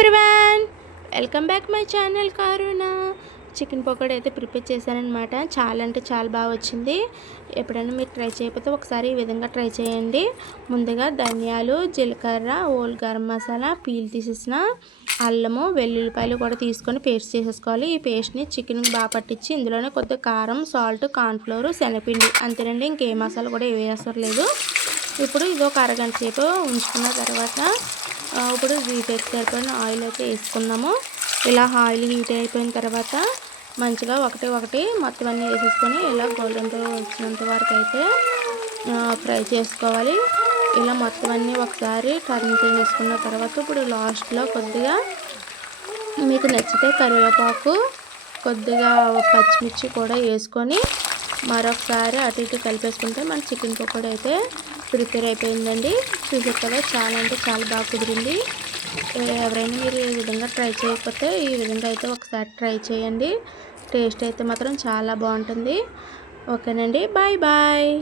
Everyone, welcome back my channel Karuna. Chicken pakodi అయితే prepare చేశానమాట. చాలా అంటే చాలా బాగా వచ్చింది. ఎప్పుడైనా మీరు ట్రై చేయకపోతే ఒకసారి ఈ విధంగా ట్రై చేయండి. ముందుగా ధనియాలు, జీలకర్ర, ఓల్ గరం మసాలా, పీల్ తీసేసిన అల్లము, వెల్లుల్లిపాయలు కూడా తీసుకొని పేస్ట్ చేసేసుకోవాలి. ఈ పేస్ట్ని చికెన్కి బాగా పట్టించి ఇందులోనే కొద్దిగా కారం, సాల్ట్, కార్న్ఫ్లోర్, శనగపిండి, అంతేనండి. ఇంకే మసాలా కూడా వేయవసరం లేదు. ఇప్పుడు ఇది ఒక అరగంట సేపు ఉంచుకున్న తర్వాత ఇప్పుడు హీట్ సరిపోయిన ఆయిల్ అయితే వేసుకుందాము. ఇలా ఆయిల్ హీట్ అయిపోయిన తర్వాత మంచిగా ఒకటి మొత్తం అన్నీ వేసేసుకొని ఇలా గోల్డెన్ కలర్ వచ్చినంత వరకు అయితే ఫ్రై చేసుకోవాలి. ఇలా మొత్తం అన్నీ ఒకసారి టర్న్ చేసుకున్న తర్వాత ఇప్పుడు లాస్ట్లో కొద్దిగా మీకు నచ్చితే కరివేపాకు, కొద్దిగా పచ్చిమిర్చి కూడా వేసుకొని మరొకసారి అటు ఇటు కలిపేసుకుంటే మన చికెన్ పకోడీ అయితే ప్రిపేర్ అయిపోయిందండి. చూసే కదా, చాలా అంటే చాలా బాగా కుదిరింది. ఎవరైనా మీరు ఈ విధంగా ట్రై చేయకపోతే ఈ విధంగా అయితే ఒకసారి ట్రై చేయండి. టేస్ట్ అయితే మాత్రం చాలా బాగుంటుంది. ఓకేనండి, బాయ్ బాయ్.